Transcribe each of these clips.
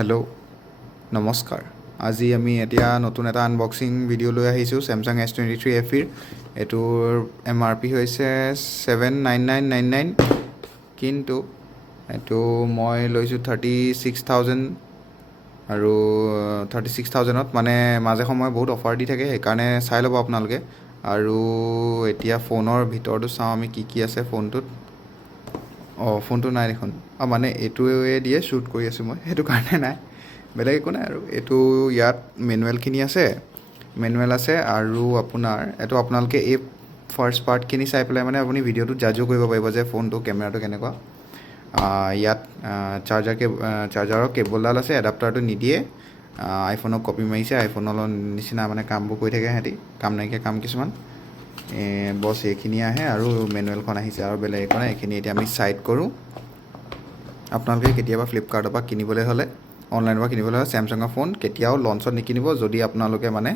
Hello' নমস্কাৰ। আজি আমি এতিয়া নতুন এটা আনবক্সিং ভিডিঅ' লৈ আহিছোঁ চেমচাং S23 FE। এইটোৰ MRP হৈছে 79999, কিন্তু এইটো মই লৈছোঁ 36,000 আৰু 36,000ত মানে মাজে সময়ে বহুত অফাৰ দি থাকে, সেইকাৰণে চাই ল'ব আপোনালোকে। আৰু এতিয়া ফোনৰ ভিতৰতো চাওঁ আমি কি আছে ফোনটোত। ফোনটো নাই দেখোন। মানে এইটোৱে দিয়ে শ্বুট কৰি আছোঁ মই, সেইটো কাৰণে নাই, বেলেগ একো নাই। আৰু এইটো ইয়াত মেনুৱেলখিনি আছে, আৰু আপোনাৰ এইটো আপোনালোকে এই ফাৰ্ষ্ট পাৰ্টখিনি চাই পেলাই মানে আপুনি ভিডিঅ'টোত জাজো কৰিব পাৰিব যে ফোনটো কেমেৰাটো কেনেকুৱা। ইয়াত চাৰ্জাৰৰ কেবলডাল আছে, এডাপ্টাৰটো নিদিয়ে। আইফোনক কপি মাৰিছে, আইফোনৰ নিচিনা মানে কামবোৰ কৰি থাকে সিহঁতি, কাম নাইকিয়া কাম কিছুমান। বছ এইখিনিয়ে আহে আৰু মেনুৱেলখন আহিছে, আৰু বেলেগ একো নাই। এইখিনি এতিয়া আমি চাইড কৰোঁ। আপোনালোকে কেতিয়াবা ফ্লিপকাৰ্টৰ পৰা কিনিবলৈ হ'লে, অনলাইনৰ পৰা কিনিবলৈ হ'লে চেমচাঙৰ ফোন কেতিয়াও লঞ্চত নিকিনিব। যদি আপোনালোকে মানে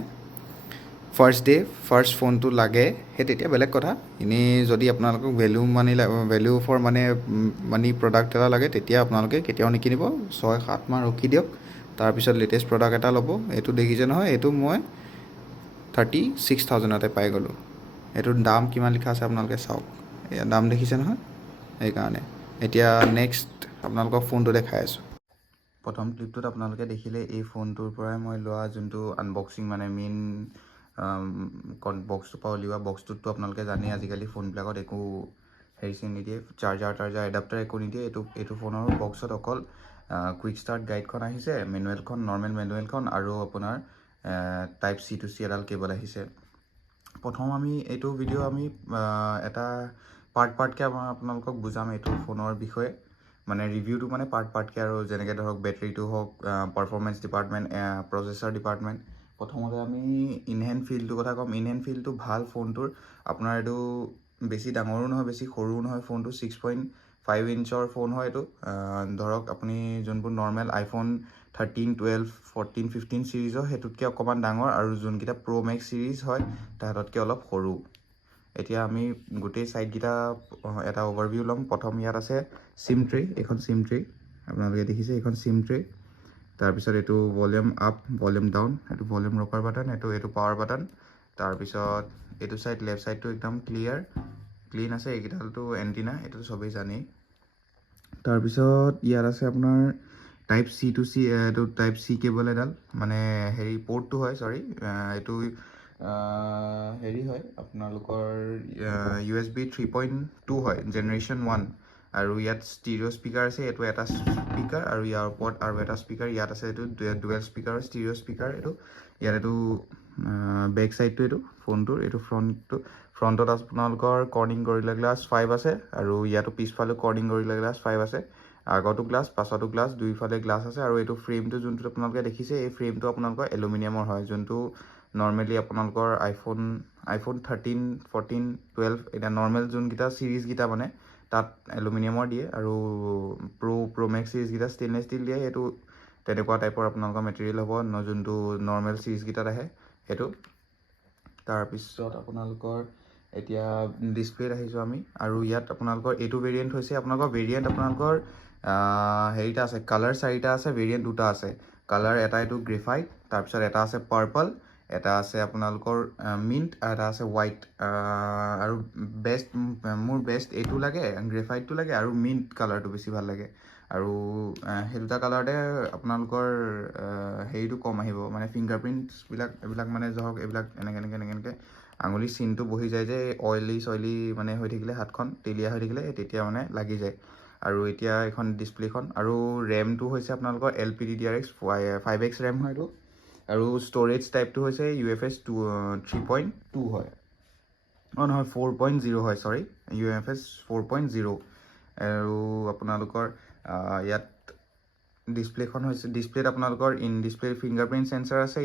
ফাৰ্ষ্ট ফোনটো লাগে, সেই তেতিয়া বেলেগ কথা। এনেই যদি আপোনালোকক ভেলু ফৰ মানি প্ৰডাক্ট এটা লাগে, তেতিয়া আপোনালোকে কেতিয়াও নিকিনিব। 6-7 মাহ ৰখি দিয়ক, তাৰপিছত লেটেষ্ট প্ৰডাক্ট এটা ল'ব। এইটো দেখিছে নহয়, এইটো মই 36,000তে পাই গ'লোঁ। এইটোৰ দাম কিমান লিখা আছে আপোনালোকে চাওক, এয়া দাম দেখিছে নহয়। সেইকাৰণে এতিয়া নেক্সট আপোনালোকক ফোনটো দেখাই আছোঁ। প্ৰথম ক্লিপটোত আপোনালোকে দেখিলে এই ফোনটোৰ পৰাই মই লোৱা যোনটো আনবক্সিং, মানে মেইন বক্সটোৰ পৰা উলিওৱা। বক্সটোততো আপোনালোকে জানেই আজিকালি ফোনবিলাকত একো হেৰি নিদিয়ে, চাৰ্জাৰ এডাপ্টাৰ একো নিদিয়ে। এইটো ফোনৰ বক্সত অকল কুইক ষ্টাৰ্ট গাইডখন আহিছে, মেনুৱেলখন, নৰ্মেল মেনুৱেলখন, আৰু আপোনাৰ টাইপ C to C এডাল কেবল আহিছে। প্ৰথম আমি এইটো ভিডিঅ' আমি এটা পাৰ্টকৈ আপোনালোকক বুজাম এইটো ফোনৰ বিষয়ে। মানে ৰিভিউটো মানে পাৰ্টকৈ, আৰু যেনেকৈ ধৰক বেটেৰীটো হওক, পাৰফৰ্মেঞ্চ ডিপাৰ্টমেণ্ট, প্ৰচেছৰ ডিপাৰ্টমেণ্ট। প্ৰথমতে আমি ইনহেণ্ড ফিলটোৰ কথা ক'ম। ইনহেণ্ড ফিলটো ভাল ফোনটোৰ। আপোনাৰ এইটো বেছি ডাঙৰো নহয়, বেছি সৰুও নহয়। ফোনটো 6.5 ইঞ্চৰ ফোন হয় এইটো। ধৰক আপুনি যোনবোৰ নৰ্মেল আইফোন 13, 12, 14, 15 চিৰিজৰ সেইটোতকৈ অকণমান ডাঙৰ, আৰু যোনকেইটা প্ৰ' মেক্স চিৰিজ হয় তাহাঁততকৈ অলপ সৰু। এতিয়া আমি গোটেই ছাইডকেইটা এটা অভাৰভিউ ল'ম। প্ৰথম ইয়াত আছে চিম ট্ৰে। এইখন চিম ট্ৰে আপোনালোকে দেখিছে, এইখন চিম ট্ৰে। তাৰপিছত এইটো ভলিউম আপ, ভলিউম ডাউন, এইটো ভলিউম ৰকাৰ বাটন, এইটো পাৱাৰ বাটন। তাৰপিছত এইটো ছাইড, লেফ্ট ছাইডটো একদম ক্লিন আছে। এইকেইডালটো এণ্টিনা, এইটোতো চবেই জানেই। তাৰপিছত ইয়াত আছে আপোনাৰ টাইপ C to C, এইটো টাইপ C কেবল এডাল, মানে হেৰি পৰ্টটো হয়, এইটো হেৰি হয় আপোনালোকৰ USB 3.2 হয়, জেনেৰেশ্যন 1। আৰু ইয়াত ষ্টিৰিঅ' স্পীকাৰ আছে, এইটো এটা স্পীকাৰ, আৰু ইয়াৰ ওপৰত আৰু এটা স্পীকাৰ ইয়াত আছে। এইটো ডুৱেল স্পীকাৰৰ ষ্টিৰিঅ' স্পীকাৰ। ইয়াত এইটো বেক ছাইডটো, এইটো ফোনটোৰ এইটো ফ্ৰণ্টত আপোনালোকৰ কৰ্নিং গৰিলা গ্লাছ 5 আছে, আৰু ইয়াতো পিছফালে কৰ্নিং গৰিলা গ্লাছ 5 আছে। আগতো গ্লাছ, পাছতো গ্লাছ, দুইফালে গ্লাছ আছে। আৰু এইটো ফ্ৰেমটো যোনটো আপোনালোকে দেখিছে, এই ফ্ৰেমটো আপোনালোকৰ এলুমিনিয়ামৰ হয়, যোনটো নৰ্মেলি আপোনালোকৰ আইফোন 13, 14, 12 এতিয়া নৰ্মেল যোনকেইটা চিৰিজকেইটা মানে তাত এলুমিনিয়ামৰ দিয়ে, আৰু প্ৰ' মেক্স চিৰিজকেইটা ষ্টেইনলেছ ষ্টিল দিয়ে। সেইটো তেনেকুৱা টাইপৰ আপোনালোকৰ মেটেৰিয়েল হ'ব, যোনটো নৰ্মেল চিৰিজকেইটাত আহে সেইটো। তাৰপিছত আপোনালোকৰ এতিয়া ডিছপ্লেত আহিছোঁ আমি। আৰু ইয়াত আপোনালোকৰ এইটো ভেৰিয়েণ্ট হৈছে আপোনালোকৰ হেৰিটা আছে, কালাৰ 4টা আছে, ভেৰিয়েণ্ট 2টা আছে। কালাৰ এটা এইটো গ্ৰেফাইট, তাৰপিছত এটা আছে পাৰ্পল, এটা আছে আপোনালোকৰ মিণ্ট, এটা আছে হোৱাইট। আৰু মোৰ বেষ্ট এইটো লাগে, গ্ৰেফাইটটো লাগে, আৰু মিণ্ট কালাৰটো বেছি ভাল লাগে। আৰু সেই দুটা কালাৰতে আপোনালোকৰ হেৰিটো কম আহিব, মানে ফিংগাৰপ্ৰিণ্টছবিলাক এইবিলাক মানে ধৰক এইবিলাক এনেকৈ আঙুলি চিনটো বহি যায় যে, অইলি মানে হৈ থাকিলে, হাতখন তেলীয়া হৈ থাকিলে তেতিয়া মানে লাগি যায়। আৰু এতিয়া এইখন ডিছপ্লেখন, আৰু ৰেমটো হৈছে আপোনালোকৰ LPDDR5 ৰেম হয় এইটো। আৰু ষ্ট'ৰেজ টাইপটো হৈছে UFS 3.2 হয়, নহয় 4.0 হয়, UFS 4.0। আৰু আপোনালোকৰ ইয়াত ডিছপ্লেত আপোনালোকৰ ডিছপ্লে ফিংগাৰপ্ৰিণ্ট সেন্সৰ আছে।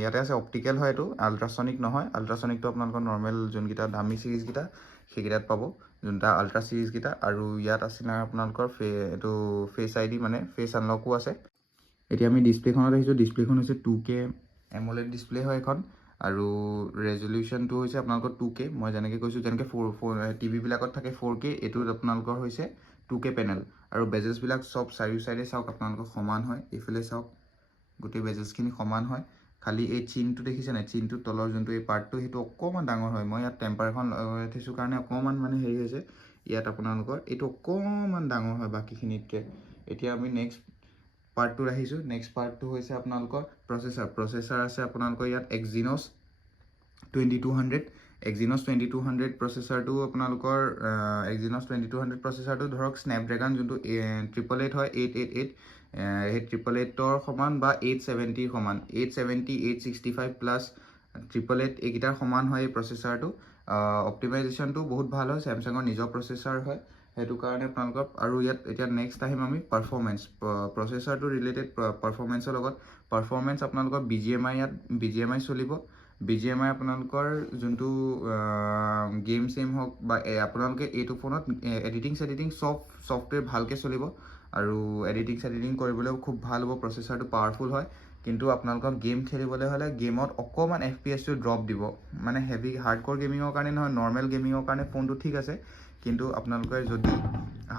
ইয়াতে আছে অপটিকেল হয়, এইটো আল্ট্ৰাছনিক নহয়। আল্ট্ৰাছনিকটো আপোনালোকৰ নৰ্মেল যোনকেইটা দামী চিৰিজকেইটা সেইকেইটাত পাব, যোনটা আল্ট্ৰা চিৰিজকেইটা। আৰু ইয়াত আছে আপোনালোকৰ এইটো ফেচ ID, মানে ফেচ আনলকো আছে। এতিয়া আমি ডিছপ্লেখনত আহিছোঁ। ডিছপ্লেখন হৈছে 2K AMOLED ডিছপ্লে হয় এখন, আৰু ৰেজলিউশ্যনটো হৈছে আপোনালোকৰ 2K। মই যেনেকৈ কৈছোঁ, যেনেকৈ টিভিবিলাকত থাকে 4K, এইটোত আপোনালোকৰ হৈছে 2K পেনেল আৰু বেজেছবিলাক চব চাৰিও চাইডে চাওক আপোনালোকৰ সমান হয় এইফালে চাওক গোটেই বেজেছখিনি সমান হয় খালি এই চিনটো দেখিছে নাই চিনটোৰ তলৰ যোনটো এই পাৰ্টটো সেইটো অকণমান ডাঙৰ হয় মই ইয়াত টেম্পাৰ এখন লগাই থৈছোঁ কাৰণে অকণমান মানে হেৰি হৈছে ইয়াত আপোনালোকৰ এইটো অকণমান ডাঙৰ হয় বাকীখিনিতকৈ এতিয়া আমি নেক্সট পাৰ্টটো আহিছোঁ নেক্সট পাৰ্টটো হৈছে আপোনালোকৰ প্ৰচেছৰ আছে আপোনালোকৰ ইয়াত Exynos 2200 প্ৰচেছৰটো আপোনালোকৰ Exynos 2200 প্ৰচেছৰটো ধৰক স্নেপড্ৰেগন যোনটো 888 হয় 888 সেই 888ৰ সমান বা 870 সমান 870 865 প্লাছ 888 এইকেইটাৰ সমান হয় এই প্ৰচেছৰটো অপটিমাইজেশ্যনটো বহুত ভাল হয় চেমচাঙৰ নিজৰ প্ৰচেছৰ হয় সেইটো কাৰণে আপোনালোকৰ আৰু ইয়াত এতিয়া নেক্সট আহিম আমি পাৰফৰ্মেঞ্চ প্ৰচেছৰটো ৰিলেটেড পাৰফৰ্মেঞ্চৰ লগত পাৰফৰ্মেঞ্চ আপোনালোকৰ BGMI ইয়াত BGMI চলিব BGMI আপোনালোকৰ যোনটো গেম চেম হওক বা আপোনালোকে এইটো ফোনত এডিটিং চব ছফ্টৱেৰ ভালকৈ চলিব আৰু এডিটিং কৰিবলৈও খুব ভাল হ'ব প্ৰচেছৰটো পাৱাৰফুল হয় কিন্তু আপোনালোকক গেম খেলিবলৈ হ'লে গেমত অকণমান FPSটো ড্ৰপ দিব মানে হেভি হাৰ্ডক'ৰ গেমিঙৰ কাৰণে নহয় নৰ্মেল গেমিঙৰ কাৰণে ফোনটো ঠিক আছে কিন্তু আপোনালোকে যদি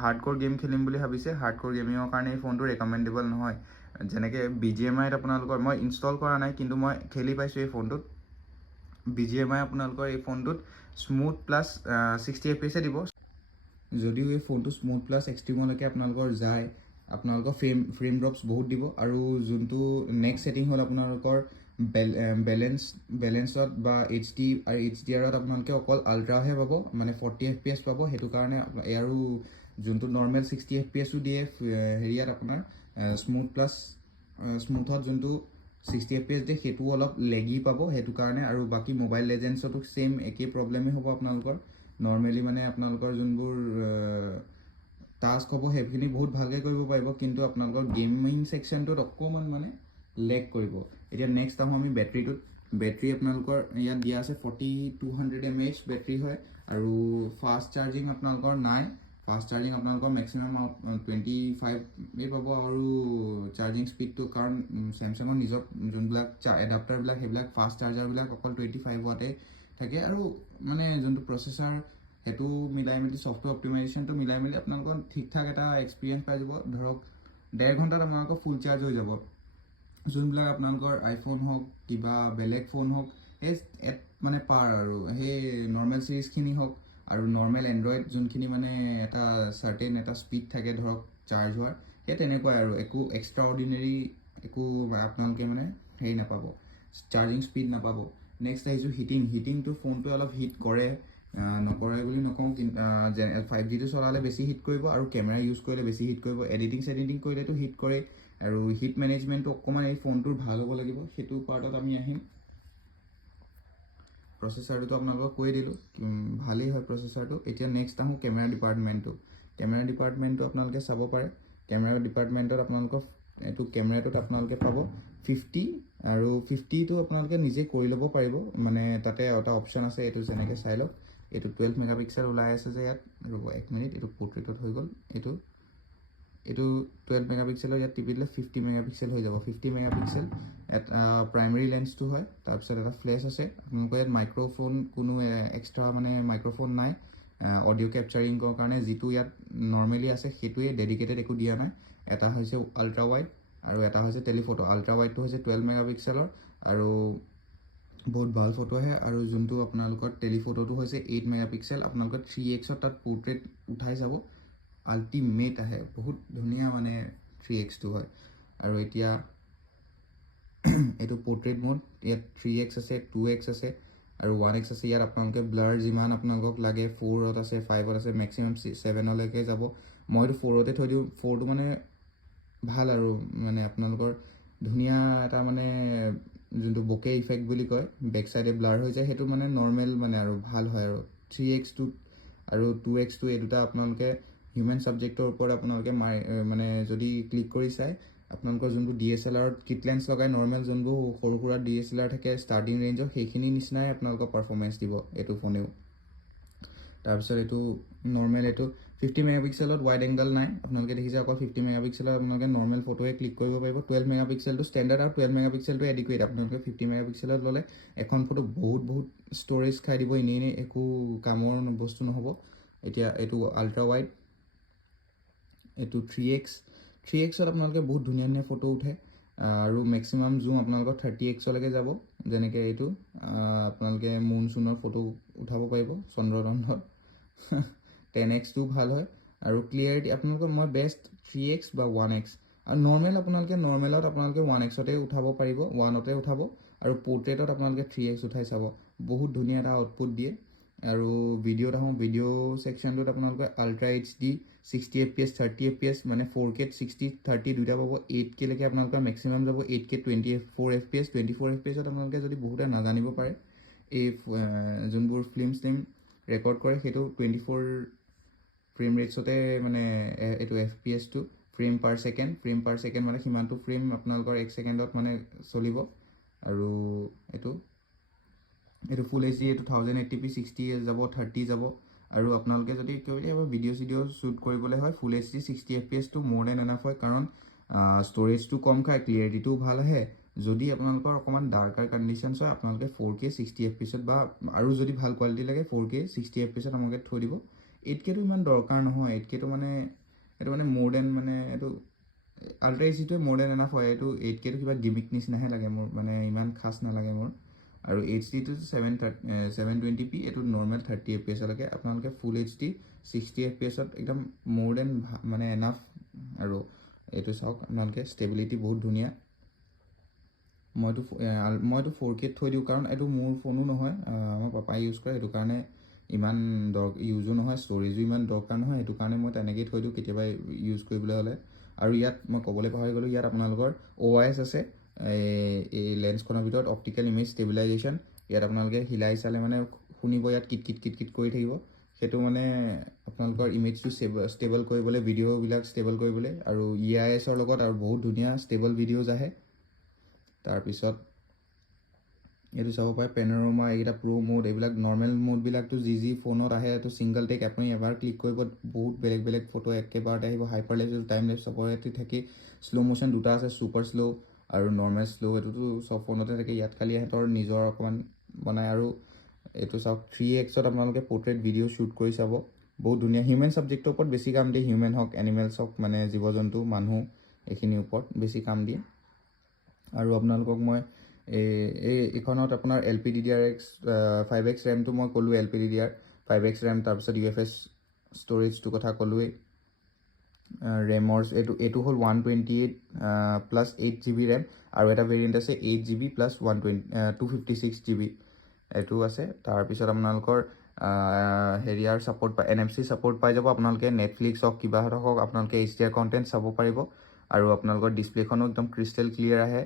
হাৰ্ডক'ৰ গেম খেলিম বুলি ভাবিছে হাৰ্ডক'ৰ গেমিঙৰ কাৰণে এই ফোনটো ৰেকমেণ্ডেবল নহয় যেনেকৈ BGMIত আপোনালোকৰ মই ইনষ্টল কৰা নাই কিন্তু মই খেলি পাইছোঁ এই ফোনটোত BGMI আপোনালোকৰ এই ফোনটোত স্মুথ প্লাছ 60 FPS দিব যদিও এই ফোনটো স্মুথ প্লাছ এক্সট্ৰিমলৈকে আপোনালোকৰ যায় আপোনালোকৰ ফ্ৰেম ড্ৰপছ বহুত দিব আৰু যোনটো নেক্সট ছেটিং হ'ল আপোনালোকৰ বেলেঞ্চত বা HD আৰু HDRত আপোনালোকে অকল আল্ট্ৰাহে পাব মানে 40 FPS পাব সেইটো কাৰণে আৰু যোনটো নৰ্মেল 60 FPSও দিয়ে হেৰিয়াত আপোনাৰ স্মুথত যোনটো 60 FPS দিয়ে সেইটো অলপ লেগি পাব সেইটো কাৰণে আৰু বাকী মোবাইল লেজেণ্ডছতো সেম একেই প্ৰব্লেমেই হ'ব আপোনালোকৰ নৰ্মেলি মানে আপোনালোকৰ যোনবোৰ টাস্ক হ'ব সেইখিনি বহুত ভালকৈ কৰিব পাৰিব কিন্তু আপোনালোকৰ গেমিং ছেকশ্যনটোত অকণমান মানে লেগ কৰিব এতিয়া নেক্সট আহোঁ আমি বেটৰী আপোনালোকৰ ইয়াত দিয়া আছে 4200 mAh বেটৰী হয় আৰু ফাষ্ট চাৰ্জিং আপোনালোকৰ নাই ফাষ্ট চাৰ্জিং আপোনালোকৰ মেক্সিমাম 25 পাব আৰু চাৰ্জিং স্পীডটো কাৰণ চেমচাঙৰ নিজৰ যোনবিলাক এডাপ্টাৰবিলাক সেইবিলাক ফাষ্ট চাৰ্জাৰবিলাক অকল 25 ৱাটে থাকে আৰু মানে যোনটো প্ৰচেছৰ সেইটো মিলাই মেলি ছফ্টৱেৰ অপটিমাইজেশ্যনটো মিলাই মেলি আপোনালোকৰ ঠিক ঠাক এটা এক্সপিৰিয়েঞ্চ পাই যাব ধৰক 1.5 ঘণ্টাত আপোনালোকৰ ফুল চাৰ্জ হৈ যাব যোনবিলাক আপোনালোকৰ আইফোন হওক কিবা বেলেগ ফোন হওক সেই মানে পাৰ আৰু সেই নৰ্মেল চিৰিজখিনি হওক আৰু নৰ্মেল এণ্ড্ৰইড যোনখিনি মানে এটা চাৰ্টেন এটা স্পীড থাকে ধৰক চাৰ্জ হোৱাৰ সেই তেনেকুৱাই আৰু একো এক্সট্ৰা অৰ্ডিনেৰী একো আপোনালোকে মানে হেৰি নাপাব চাৰ্জিং স্পীড নাপাব নেক্সট আহিছোঁ হিটিংটো ফোনটোৱে অলপ হিট কৰে নকৰে বুলি নকওঁ কিন্তু 5Gটো চলালে বেছি হিট কৰিব আৰু কেমেৰা ইউজ কৰিলে বেছি হিট কৰিব এডিটিং কৰিলেতো হিট কৰে আৰু হিট মেনেজমেণ্টটো অকণমান এই ফোনটোৰ ভাল হ'ব লাগিব সেইটো পাৰ্টত আমি আহিম প্ৰচেছৰটো আপোনালোকক কৈ দিলোঁ ভালেই হয় প্ৰচেছৰটো এতিয়া নেক্সট আহোঁ কেমেৰা ডিপাৰ্টমেণ্টটো আপোনালোকে চাব পাৰে কেমেৰা ডিপাৰ্টমেণ্টত আপোনালোকৰ এইটো কেমেৰাটোত আপোনালোকে পাব 50 আৰু 50টো আপোনালোকে নিজে কৰি ল'ব পাৰিব মানে তাতে এটা অপশ্যন আছে এইটো যেনেকৈ চাই লওক এইটো 12 মেগাপিক্সেল ওলাই আছে যে ইয়াত ৰ'ব 1 মিনিট এইটো পোৰ্ট্ৰেটত হৈ গ'ল এইটো 12 মেগাপিক্সেলৰ ইয়াত টিপি দিলে 50 মেগাপিক্সেল হৈ যাব 50 মেগাপিক্সেল এটা প্ৰাইমেৰী লেন্সটো হয় তাৰপিছত এটা ফ্লেছ আছে আপোনালোকৰ ইয়াত মাইক্ৰ'ফোন কোনো এক্সট্ৰা মানে মাইক্ৰ'ফোন নাই অডিঅ' কেপচাৰিঙৰ কাৰণে যিটো ইয়াত নৰ্মেলি আছে সেইটোৱে ডেডিকেটেড একো দিয়া নাই এটা হৈছে আল্ট্ৰা ৱাইড আৰু এটা হৈছে টেলিফটো আল্ট্ৰা ৱাইডটো হৈছে 12 মেগাপিক্সেলৰ আৰু বহুত ভাল ফটো আহে আৰু যোনটো আপোনালোকৰ টেলিফটোটো হৈছে 8 মেগাপিক্সেল আপোনালোকৰ 3xত তাত পোৰ্ট্ৰেট উঠাই চাব আল্টিমেট আহে বহুত ধুনীয়া মানে 3xটো হয় আৰু এতিয়া এইটো পোৰ্ট্ৰেট মোড ইয়াত 3x আছে 2x আছে আৰু 1x আছে ইয়াত আপোনালোকে ব্লাৰ যিমান আপোনালোকক লাগে 4ত আছে 5ত আছে মেক্সিমাম 7লৈকে যাব মইতো 4তে থৈ দিওঁ 4টো মানে ভাল আৰু মানে আপোনালোকৰ ধুনীয়া এটা মানে যোনটো বকে ইফেক্ট বুলি কয় বেক চাইডে ব্লাৰ হৈ যায় সেইটো মানে নৰ্মেল মানে আৰু ভাল হয় আৰু 3xটো আৰু 2xটো এই দুটা আপোনালোকে হিউমেন ছাবজেক্টৰ ওপৰত আপোনালোকে মানে যদি ক্লিক কৰি চায় আপোনালোকৰ যোনটো DSLRত কিট লেন্স লগাই নৰ্মেল যোনবোৰ সৰু সুৰা DSLR থাকে ষ্টাৰ্টিং ৰেঞ্জৰ সেইখিনি নিচিনাই আপোনালোকৰ পাৰফৰ্মেঞ্চ দিব এইটো ফোনেও তাৰপিছত এইটো নৰ্মেল এইটো 50 মেগাপিক্সেলত ৱাইড এংগল নাই আপোনালোকে দেখিছে অকল 50 মেগাপিক্সেলত আপোনালোকে নৰ্মেল ফটোৱে ক্লিক কৰিব পাৰিব 12 মেগাপিক্সেলটো ষ্টেণ্ডাৰ্ড আৰু 12 মেগাপিক্সেলটো এডিকুৱেট আপোনালোকে 50 মেগাপিক্সেলত ল'লে এখন ফটো বহুত ষ্ট'ৰেজ খাই দিব এনেই একো কামৰ বস্তু নহ'ব এতিয়া এইটো আল্ট্ৰা ৱাইড এইটো 3x আপোনালোকে বহুত ধুনীয়া ধুনীয়া ফটো উঠে আৰু মেক্সিমাম জুম আপোনালোকৰ 30xলৈকে যাব। যেনেকৈ এইটো আপোনালোকে মুন চুনৰ ফটো উঠাব পাৰিব চন্দ্ৰদণ্ডত 10xটো ভাল হয় আৰু ক্লিয়াৰিটি আপোনালোকৰ মই বেষ্ট 3x বা 1x আৰু নৰ্মেলত আপোনালোকে 1xতে উঠাব পাৰিব, 1তে উঠাব আৰু পৰ্ট্ৰেটত আপোনালোকে 3x উঠাই চাব, বহুত ধুনীয়া এটা আউটপুট দিয়ে। আৰু ভিডিঅ'ত আহোঁ, ভিডিঅ' ছেকশ্যনটোত আপোনালোকে আল্ট্ৰা HD 60 FPS 30 FPS মানে 4K 60 30 দুইটা পাব। 8K লৈকে আপোনালোকৰ মেক্সিমাম যাব, 8K 24 FPS 24 FPSত আপোনালোকে যদি বহুতে নাজানিব পাৰে এই যোনবোৰ ফিল্ম ৰেকৰ্ড কৰে সেইটো 24 ফ্ৰেম ৰেটছতে মানে এইটো FPSটো ফ্ৰেম পাৰ ছেকেণ্ড মানে সিমানটো ফ্ৰেম আপোনালোকৰ 1 ছেকেণ্ডত মানে চলিব। আৰু এইটো ফুল HD, এইটো 1080p 60 যাব 30 যাব। আৰু আপোনালোকে যদি কেতিয়াবা ভিডিঅ' শ্বুট কৰিবলৈ হয় ফুল HD 60 FPSটো মোৰ দেন এনাফ হয়, কাৰণ ষ্ট'ৰেজটো কম খায়, ক্লিয়াৰিটিটোও ভাল আহে। যদি আপোনালোকৰ অকণমান ডাৰ্কাৰ কণ্ডিশ্যনছ হয় আপোনালোকে 4K 60 FPSত বা আৰু যদি ভাল কোৱালিটি লাগে 4K 60 FPSত আপোনালোকে থৈ দিব। 8Kটো ইমান দৰকাৰ নহয়, 8Kটো মানে এইটো মানে মোৰ দেন মানে এইটো আল্ট্ৰা HDটোৱে মোৰ দেন এনাফ হয়। এইটো 8Kটো কিবা গিমিক নিচিনাহে লাগে মোৰ, মানে ইমান খাছ নালাগে মোৰ। আৰু HDটো 720p, এইটো নৰ্মেল 30 FPSলৈকে আপোনালোকে ফুল HD 60 FPSত একদম মোৰ দেন মানে এনাফ। আৰু এইটো চাওক আপোনালোকে ষ্টেবিলিটি বহুত ধুনীয়া। মইতো 4Kত থৈ দিওঁ কাৰণ এইটো মোৰ ফোনো নহয়, আমাৰ পাপাই ইউজ কৰে, সেইটো কাৰণে ইমান ইউজো নহয়, ষ্ট'ৰেজো ইমান দৰকাৰ নহয়, সেইটো কাৰণে মই তেনেকৈয়ে থৈ দিওঁ কেতিয়াবা ইউজ কৰিবলৈ হ'লে। আৰু ইয়াত মই ক'বলৈ পাহৰি গ'লোঁ, ইয়াত আপোনালোকৰ OIS আছে এই লেন্সখনৰ ভিতৰত, অপটিকেল ইমেজ ষ্টেবিলাইজেশ্যন। ইয়াত আপোনালোকে হিলাই চালে মানে শুনিব ইয়াত কিট কৰি থাকিব, সেইটো মানে আপোনালোকৰ ইমেজটো ষ্টেবল কৰিবলৈ, ভিডিঅ'বিলাক ষ্টেবল কৰিবলৈ। আৰু EISৰ লগত আৰু বহুত ধুনীয়া ষ্টেবল ভিডিঅ'জ আহে। তাৰপিছত এইটো চাব পাৰে পেনোৰামা, এইকেইটা প্ৰ' মোড, এইবিলাক নৰ্মেল মোডবিলাকতো যি ফোনত আহে এইটো ছিংগল টেক, আপুনি এবাৰ ক্লিক কৰিব বহুত বেলেগ ফটো একেবাৰতে আহিব। হাইপাৰ লেপছ, টাইম লেপছ চবতে থাকি, শ্ল' মোশ্যন দুটা আছে, ছুপাৰ শ্ল' আৰু নৰ্মেল শ্ল', এইটোতো চব ফোনতে থাকে। ইয়াত খালি সিহঁতৰ নিজৰ অকণমান বনায়। আৰু এইটো চাওক 3xত আপোনালোকে পৰ্ট্ৰেইট ভিডিঅ' শ্বুট কৰি চাব, বহুত ধুনীয়া। হিউমেন ছাবজেক্টৰ ওপৰত বেছি কাম দিয়ে, হিউমেন হওক এনিমেলছ হওক, মানে জীৱ জন্তু মানুহ এইখিনিৰ ওপৰত বেছি কাম দিয়ে। আৰু আপোনালোকক মই এইখনত আপোনাৰ LPDDR5X ৰেমটো মই ক'লোঁ, LPDDR5X ৰেম, তাৰপিছত UFS ষ্ট'ৰেজটোৰ কথা ক'লোৱেই। ৰেমৰ এইটো হ'ল 128 + 8GB ৰেম, আৰু এটা ভেৰিয়েণ্ট আছে 8GB + 256 GB এইটো আছে। তাৰপিছত আপোনালোকৰ হেৰিয়াৰ ছাপৰ্ট পাই, NFC ছাপৰ্ট পাই যাব। আপোনালোকে নেটফ্লিক্স হওক কিবা হওক আপোনালোকে HDR কণ্টেণ্ট চাব পাৰিব। আৰু আপোনালোকৰ ডিছপ্লেখনো একদম ক্ৰিষ্টেল ক্লিয়াৰ আহে,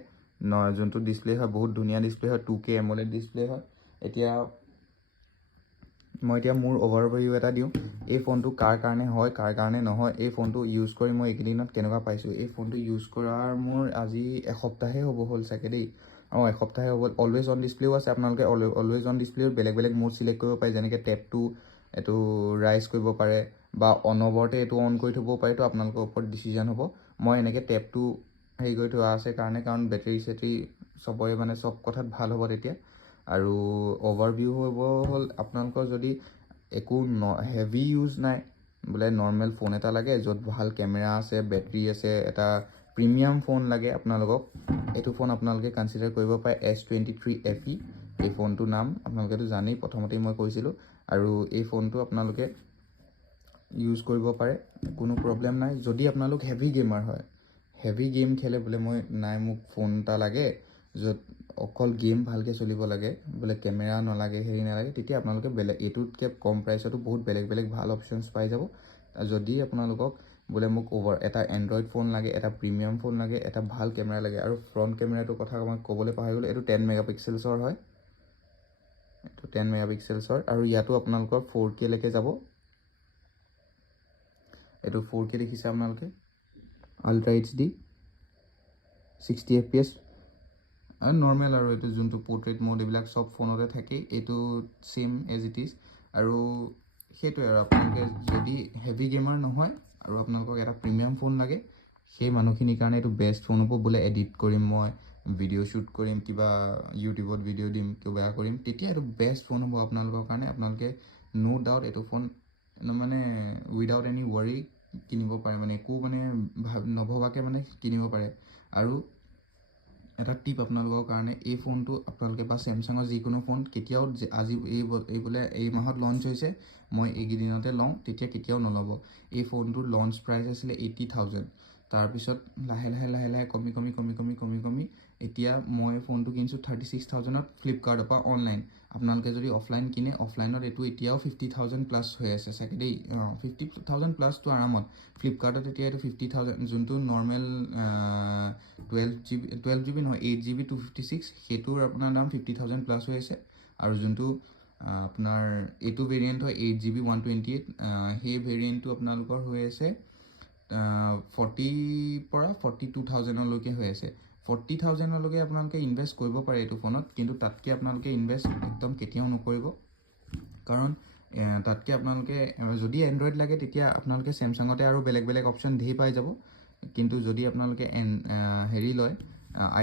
যোনটো ডিছপ্লে হয় বহুত ধুনীয়া ডিছপ্লে হয়, 2K AMOLED ডিছপ্লে হয়। মই এতিয়া মোৰ অভাৰভিউ এটা দিওঁ, এই ফোনটো কাৰ কাৰণে হয় কাৰ কাৰণে নহয়। এই ফোনটো ইউজ কৰি মই এইকেইদিনত কেনেকুৱা পাইছোঁ, এই ফোনটো ইউজ কৰাৰ মোৰ আজি এসপ্তাহে হ'ল চাগে দেই। এসপ্তাহে হ'ব। অলৱেজ অন ডিছপ্লেও আছে, আপোনালোকে অলৱেজ অন ডিছপ্লেও বেলেগ মোড চিলেক্ট কৰিব পাৰে, যেনেকৈ টেপটো এইটো ৰাইজ কৰিব পাৰে বা অনবৰতে এইটো অন কৰি থ'ব পাৰে, তো আপোনালোকৰ ওপৰত ডিচিজন হ'ব। মই এনেকৈ টেপটো হেৰি কৰি থোৱা আছে কাৰণ বেটেৰী চেটেৰী চবৰে মানে চব কথাত ভাল হ'ব তেতিয়া। আৰু অভাৰভিউ হ'ল আপোনালোকৰ যদি একো হেভি ইউজ নাই, বোলে নৰ্মেল ফোন এটা লাগে য'ত ভাল কেমেৰা আছে, বেটেৰী আছে, এটা প্ৰিমিয়াম ফোন লাগে আপোনালোকক, এইটো ফোন আপোনালোকে কনচিডাৰ কৰিব পাৰে S23 FE। এই ফোনটোৰ নাম আপোনালোকেতো জানেই, প্ৰথমতেই মই কৈছিলোঁ। আৰু এই ফোনটো আপোনালোকে ইউজ কৰিব পাৰে, কোনো প্ৰব্লেম নাই। যদি আপোনালোক হেভি গেমাৰ হয়, হেভি গেম খেলে, বোলে মোক ফোন এটা লাগে য'ত অকল গেম ভালকৈ চলিব লাগে, বোলে কেমেৰা নালাগে, হেৰি নালাগে, তেতিয়া আপোনালোকে এইটোতকৈ কম প্ৰাইচতো বহুত বেলেগ ভাল অপশ্যনছ পাই যাব। যদি আপোনালোকক বোলে মোক এটা এণ্ড্ৰইড ফোন লাগে, এটা প্ৰিমিয়াম ফোন লাগে, এটা ভাল কেমেৰা লাগে, আৰু ফ্ৰণ্ট কেমেৰাটোৰ কথা মই ক'বলৈ পাহৰি গ'লোঁ, এইটো 10 মেগাপিক্সেলছৰ হয়, এইটো 10 মেগাপিক্সেলছৰ। আৰু ইয়াতো আপোনালোকৰ 4K লৈকে যাব। এইটো 4K দেখিছে আপোনালোকে, আল্ট্ৰা HD 60 FPS আৰু নৰ্মেল, আৰু এইটো যোনটো পৰ্ট্ৰেইট মোড এইবিলাক চব ফোনতে থাকেই, এইটো ছেম এজ ইট ইজ। আৰু সেইটোৱে, আৰু আপোনালোকে যদি হেভি গেমাৰ নহয় আৰু আপোনালোকক এটা প্ৰিমিয়াম ফোন লাগে, সেই মানুহখিনিৰ কাৰণে এইটো বেষ্ট ফোন হ'ব। বোলে এডিট কৰিম, মই ভিডিঅ' শ্বুট কৰিম, কিবা ইউটিউবত ভিডিঅ' দিম, কিবা কৰিম, তেতিয়া এইটো বেষ্ট ফোন হ'ব আপোনালোকৰ কাৰণে। আপোনালোকে ন' ডাউট এইটো ফোন মানে উইদাউট এনি ৱৰি কিনিব পাৰে, মানে একো মানে নভবাকৈ মানে কিনিব পাৰে। আৰু এটা টিপ আপোনালোকৰ কাৰণে, এই ফোনটো আপোনালোকে বা চেমচাঙৰ যিকোনো ফোন কেতিয়াও আজি এই বোলে এই মাহত লঞ্চ হৈছে মই এইকেইদিনতে লওঁ তেতিয়া কেতিয়াও নল'ব। এই ফোনটোৰ লঞ্চ প্ৰাইচ আছিলে 80,000, তাৰপিছত লাহে লাহে লাহে লাহে কমি কমি কমি কমি কমি কমি এতিয়া মই ফোনটো কিনিছোঁ 36,000ত ফ্লিপকাৰ্টৰ পৰা অনলাইন। আপোনালোকে যদি অফলাইন কিনে, অফলাইনত এইটো এতিয়াও 50,000 প্লাছ হৈ আছে চাগে দেই, 50,000 প্লাছটো আৰামত। ফ্লিপকাৰ্টত এতিয়া এইটো 50,000, যোনটো নৰ্মেল 12 GB নহয় 8 GB 256, সেইটোৰ আপোনাৰ দাম 50,000 প্লাছ হৈ আছে। আৰু যোনটো আপোনাৰ এইটো ভেৰিয়েণ্ট হয় 8 GB 128, সেই ভেৰিয়েণ্টটো আপোনালোকৰ হৈ আছে 40,000 পৰা 42,000লৈকে হৈ আছে। 40,000লৈকে আপোনালোকে ইনভেষ্ট কৰিব পাৰে এইটো ফোনত, কিন্তু তাতকৈ আপোনালোকে ইনভেষ্ট একদম কেতিয়াও নকৰিব। কাৰণ তাতকৈ আপোনালোকে যদি এণ্ড্ৰইড লাগে তেতিয়া আপোনালোকে চেমচাঙতে আৰু বেলেগ বেলেগ অপশ্যন ধেৰ পাই যাব। কিন্তু যদি আপোনালোকে হেৰি লয়,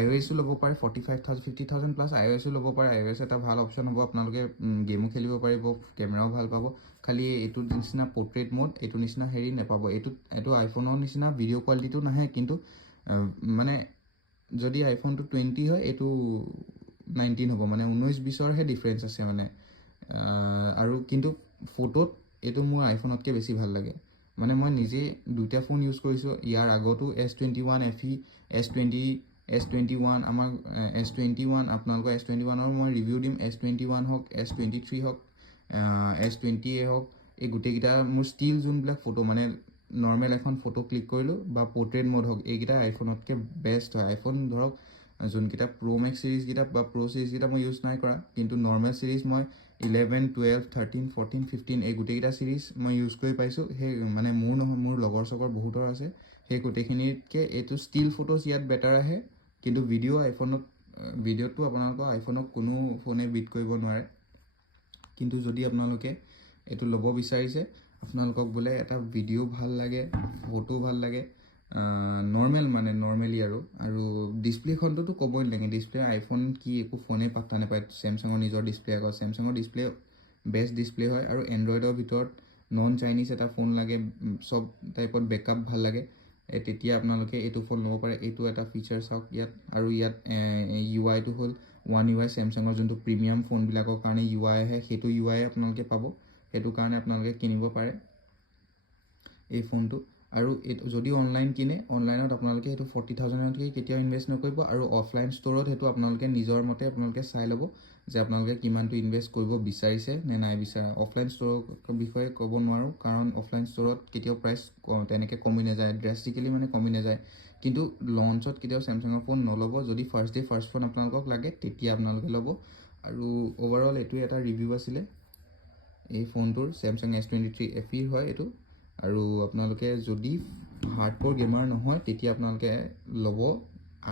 iOS ল'ব পাৰে, 50,000 প্লাছ iOS ল'ব পাৰে। iOS এটা ভাল অপশ্যন হ'ব, আপোনালোকে গেমো খেলিব পাৰিব, কেমেৰাও ভাল পাব। খালি এইটোৰ নিচিনা পৰ্ট্ৰেইট মোড, এইটো নিচিনা হেৰি নাপাব। এইটো আইফোনৰ নিচিনা ভিডিঅ' কোৱালিটিটো নাহে, কিন্তু মানে যদি আইফোনটো 20 হয় এইটো 19 হ'ব, মানে 19-20ৰহে ডিফাৰেঞ্চ আছে মানে। আৰু কিন্তু ফটোত এইটো মোৰ আইফোনতকৈ বেছি ভাল লাগে। মানে মই নিজে দুটা ফোন ইউজ কৰিছোঁ, ইয়াৰ আগতো S21 FE, S21 আমাৰ S21, আপোনালোকৰ S21ৰ মই ৰিভিউ দিম। S21 হওক, S23 হওক, S20 হওক, এই গোটেইকেইটা মোৰ ষ্টিল যোনবিলাক ফটো, মানে নৰ্মেল এখন ফটো ক্লিক কৰিলোঁ বা পৰ্ট্ৰেইট মোড হওক, এইকেইটা আইফোনতকৈ বেষ্ট হয়। আইফোন ধৰক যোনকেইটা প্ৰ' মেক্স চিৰিজকেইটা বা প্ৰ' চিৰিজকেইটা মই ইউজ নাই কৰা, কিন্তু নৰ্মেল চিৰিজ মই 11, 12, 13, 14, 15 এই গোটেইকেইটা চিৰিজ মই ইউজ কৰি পাইছোঁ। সেই মানে মোৰ নহয়, মোৰ লগৰ চগৰ বহুতৰ আছে, সেই গোটেইখিনিতকৈ এইটো ষ্টিল ফটোজ ইয়াত বেটাৰ আহে। কিন্তু ভিডিঅ'টো আপোনালোকৰ আইফোনক কোনো ফোনে বিট কৰিব নোৱাৰে। কিন্তু যদি আপোনালোকে এইটো ল'ব বিচাৰিছে, আপোনালোকক বোলে এটা ভিডিঅ' ভাল লাগে, ফটো ভাল লাগে, নৰ্মেলি আৰু ডিছপ্লেখনটোতো ক'বই নালাগে। ডিছপ্লে আইফোন কি একো ফোনে পাত্তা নাপায়। চেমচাঙৰ নিজৰ ডিছপ্লে আকৌ, চেমচাঙৰ ডিছপ্লে বেষ্ট ডিছপ্লে হয়। আৰু এণ্ড্ৰইডৰ ভিতৰত নন চাইনিজ এটা ফোন লাগে, চব টাইপত বেকআপ ভাল লাগে, তেতিয়া আপোনালোকে এইটো ফোন ল'ব পাৰে। এইটো এটা ফিচাৰ চাওক ইয়াত। আৰু ইয়াত UI টো হ'ল One UI, চেমচাঙৰ যোনটো প্ৰিমিয়াম ফোনবিলাকৰ কাৰণে UI আহে, সেইটো UI আপোনালোকে পাব। সেইটো কাৰণে আপোনালোকে কিনিব পাৰে এই ফোনটো। আৰু এইটো যদি অনলাইন কিনে, অনলাইনত আপোনালোকে সেইটো 40,000তকৈ কেতিয়াও ইনভেষ্ট নকৰিব। আৰু অফলাইন ষ্ট'ৰত সেইটো আপোনালোকে নিজৰ মতে আপোনালোকে চাই ল'ব যে আপোনালোকে কিমানটো ইনভেষ্ট কৰিব বিচাৰিছে নে নাই বিচাৰা। অফলাইন ষ্ট'ৰৰ বিষয়ে ক'ব নোৱাৰোঁ, কাৰণ অফলাইন ষ্ট'ৰত কেতিয়াও প্ৰাইচ তেনেকৈ কমি নাযায়, ড্ৰেষ্টিকেলি মানে কমি নাযায়। কিন্তু লঞ্চত কেতিয়াও চেমচাঙৰ ফোন নল'ব। যদি ফাৰ্ষ্ট ফোন আপোনালোকক লাগে তেতিয়া আপোনালোকে ল'ব। আৰু অভাৰঅল এইটোৱে এটা ৰিভিউ আছিলে এই ফোনটোৰ। চেমচাং S23 FE হয় এইটো। আৰু আপোনালোকে যদি হাৰ্ডক'ৰ গেমাৰ নহয় তেতিয়া আপোনালোকে ল'ব,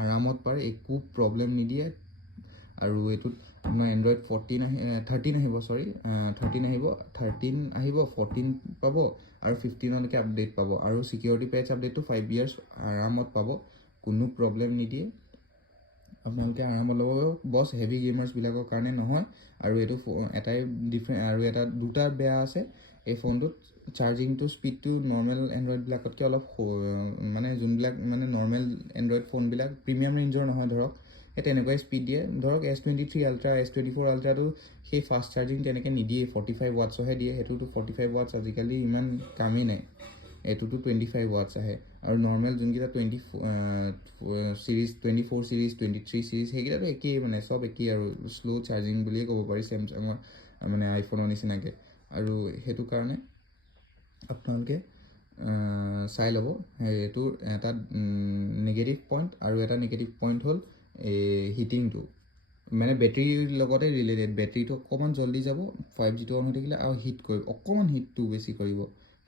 আৰামত পাৰে, একো প্ৰব্লেম নিদিয়ে। আৰু এইটোত আপোনাৰ এণ্ড্ৰইড 13 আহিব, 14 পাব, আৰু 15লৈকে আপডেট পাব। আৰু ছিকিউৰিটি পেচ আপডেটটো 5 years আৰামত পাব, কোনো প্ৰব্লেম নিদিয়ে। আপোনালোকে আৰামত ল'ব বছ, হেভি গেমাৰ্ছবিলাকৰ কাৰণে নহয়। আৰু এইটো এটাই আৰু দুটা বেয়া আছে এই ফোনটোত। চাৰ্জিংটো স্পীডটো নৰ্মেল এণ্ড্ৰইডবিলাকতকৈ অলপ মানে যোনবিলাক মানে নৰ্মেল এণ্ড্ৰইড ফোনবিলাক প্ৰিমিয়াম ৰেঞ্জৰ নহয় ধৰক, সেই তেনেকুৱাই স্পীড দিয়ে। ধৰক S23 Ultra, S24 Ultraটো সেই ফাষ্ট চাৰ্জিং তেনেকৈ নিদিয়ে, 45 wattsহে দিয়ে। সেইটোতো 45 watts আজিকালি ইমান কামেই নাই, এইটোতো 25 watts আহে। আৰু নৰ্মেল যোনকেইটা 24 চিৰিজ, 23 চিৰিজ সেইকেইটাতো একেই, মানে চব একেই আৰু শ্ল' চাৰ্জিং বুলিয়ে ক'ব পাৰি চেমচাঙৰ মানে আইফোনৰ নিচিনাকৈ। আৰু সেইটো কাৰণে আপোনালোকে চাই ল'ব। এইটোৰ এটা নিগেটিভ পইণ্ট, আৰু এটা নিগেটিভ পইণ্ট হ'ল এই হিটিংটো, মানে বেটেৰীৰ লগতে ৰিলেটেড। বেটেৰীটো অকণমান জল্দি যাব 5Gটো অন হৈ থাকিলে, আৰু হিট কৰিব, অকণমান হিটটো বেছি কৰিব।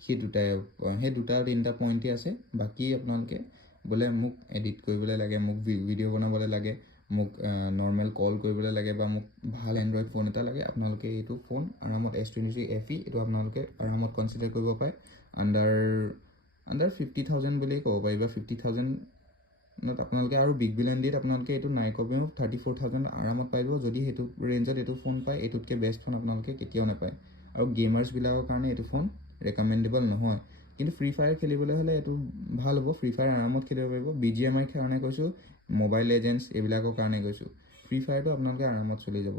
সেই দুটা তিনিটা পইণ্টেই আছে। বাকী আপোনালোকে বোলে মোক এডিট কৰিবলৈ লাগে, মোক ভিডিঅ' বনাবলৈ লাগে, মোক নৰ্মেল কল কৰিবলৈ লাগে, বা মোক ভাল এণ্ড্ৰইড ফোন এটা লাগে, আপোনালোকে এইটো ফোন আৰামত S23 FE এইটো আপোনালোকে আৰামত কনচিডাৰ কৰিব পাৰে। আণ্ডাৰ 50,000 বুলিয়ে ক'ব পাৰি, বা 50,000ত আপোনালোকে আৰু বিগ বিলিয়ন ডেত আপোনালোকে এইটো নাই কমেও 34,000 আৰামত পাই যাব। যদি সেইটো ৰেঞ্জত এইটো ফোন পায়, এইটোতকৈ বেষ্ট ফোন আপোনালোকে কেতিয়াও নাপায়। আৰু গেমাৰ্ছবিলাকৰ কাৰণে এইটো ফোন ৰেকমেণ্ডেবল নহয়। কিন্তু ফ্ৰী ফায়াৰ খেলিবলৈ হ'লে এইটো ভাল হ'ব, ফ্ৰী ফায়াৰ আৰামত খেলিব পাৰিব। BGMI কাৰণে কৈছোঁ, মোবাইল এজেণ্টছ এইবিলাকৰ কাৰণে কৈছোঁ। ফ্ৰী ফায়াৰটো আপোনালোকে আৰামত চলি যাব,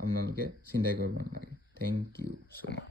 আপোনালোকে চিন্তাই কৰিব নালাগে। Thank you so' much.